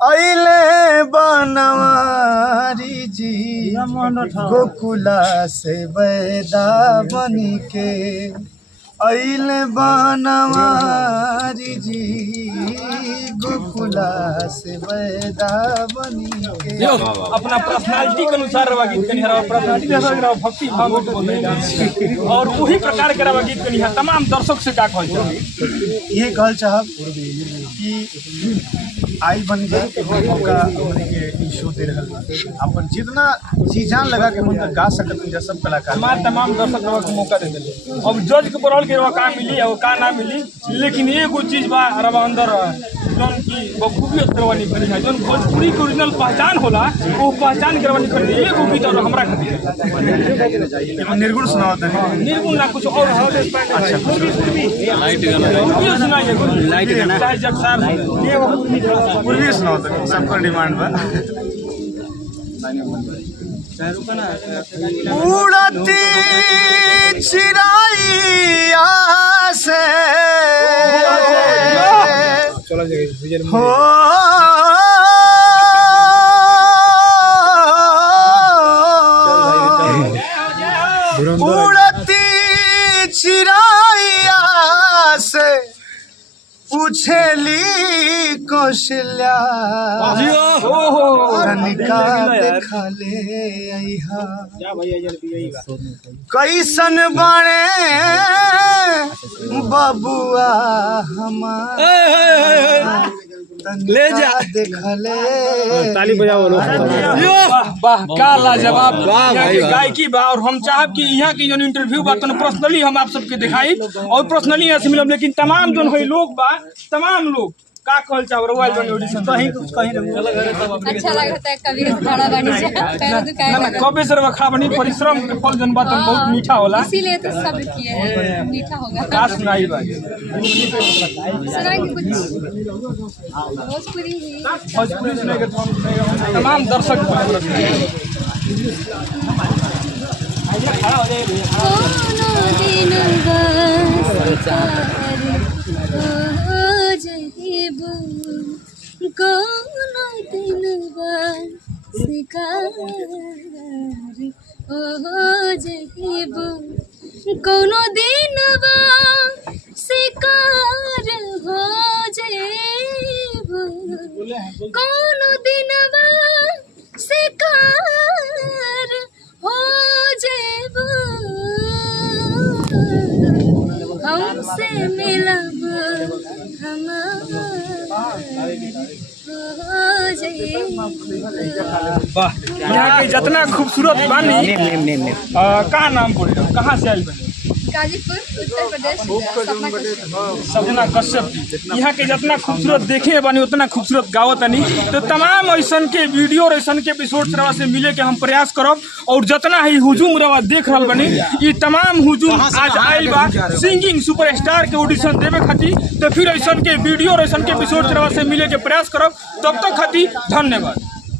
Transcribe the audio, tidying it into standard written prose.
अइले बनवारी जी गोकुला से बैदा बनी के अइले बनवारी जी गोकुला से बैदा बनी के। अपना पर्सनालिटी के अनुसार रवा गीत कनी हरा पर्सनालिटी के अनुसार भक्ति भाव को बोल रहे और वही प्रकार के रवा गीत कनी तमाम दर्शक से का कहल चाहब ये कहल चाहब कि आई बन जाए मौका हमने के ई शो दे रहल अपन जितना जी जान लगा के मन गा सकत हैं सब कलाकार हमारे तमाम दर्शक रवा को मौका दे देले। अब जज के बरौल के रवा का मिली और का ना मिली, लेकिन एगो चीज बा रवा अंदर जौन की बखूबी रवा निकली है, जौन भोजपुरी के ओरिजिनल पहचान होला वो पहचान के रवा निकली एगो गीत और हमरा खातिर निर्गुण सुनावत है। निर्गुण ना कुछ और अच्छा लाइट गाना चाहे जब सार पूर्वी सुनावत है, सबका डिमांड बा। उड़ती चिड़ैया से हो उड़ती चिड़ैया से पूछेली कौशल्या तनिका देखले अइहा कैसन बने बबुआ हमार ले जा देखले ताली बजाओ वाह क्या लाजवाब गायकी बा। और हम चाहब कि यहाँ की जो इंटरव्यू बा तो पर्सनली हम आप सबके दिखाई और पर्सनली यहाँ से मिलब, लेकिन तमाम जो है लोग बा तमाम लोग का कहल चाह रहा है ऑडिशन कहीं कुछ कहीं अच्छा लगता है कभी खड़ा बनी से पैर दुखाए ना कबे से खा बनी परिश्रम के फल जन बात बहुत मीठा होला, इसीलिए तो सब किए हैं मीठा होगा। का सुनाई बा सुनाएंगे कुछ भोजपुरी ही भोजपुरी सुने के तमाम दर्शक कोनो दिन कोनो दिन शिकार हो जहिबू कोनो दिन शिकार हो जइबू कोनो दिन शिकार हो जइबू हमसे मिलब वाह यहाँ के जितना खूबसूरत बानी का नाम बोल रहे हो, कहाँ से आई बनी? गाजीपुर उत्तर प्रदेश सपना कश्यप। यहाँ के जितना खूबसूरत देखे बानी उतना खूबसूरत गावत नहीं, तो तमाम ऐसा के वीडियो और ऐसा के एपिसोड रवा से मिले के हम प्रयास करब। और जितना ही हुजूम रवा देख रहा बनी ये तमाम हुजूम आज आयल बा सिंगिंग सुपरस्टार के ऑडिशन देवे खातिर, तो फिर ऐसा के वीडियो और ऐसा के एपिसोड रवा से मिले के प्रयास करब। तब तक खातिर धन्यवाद।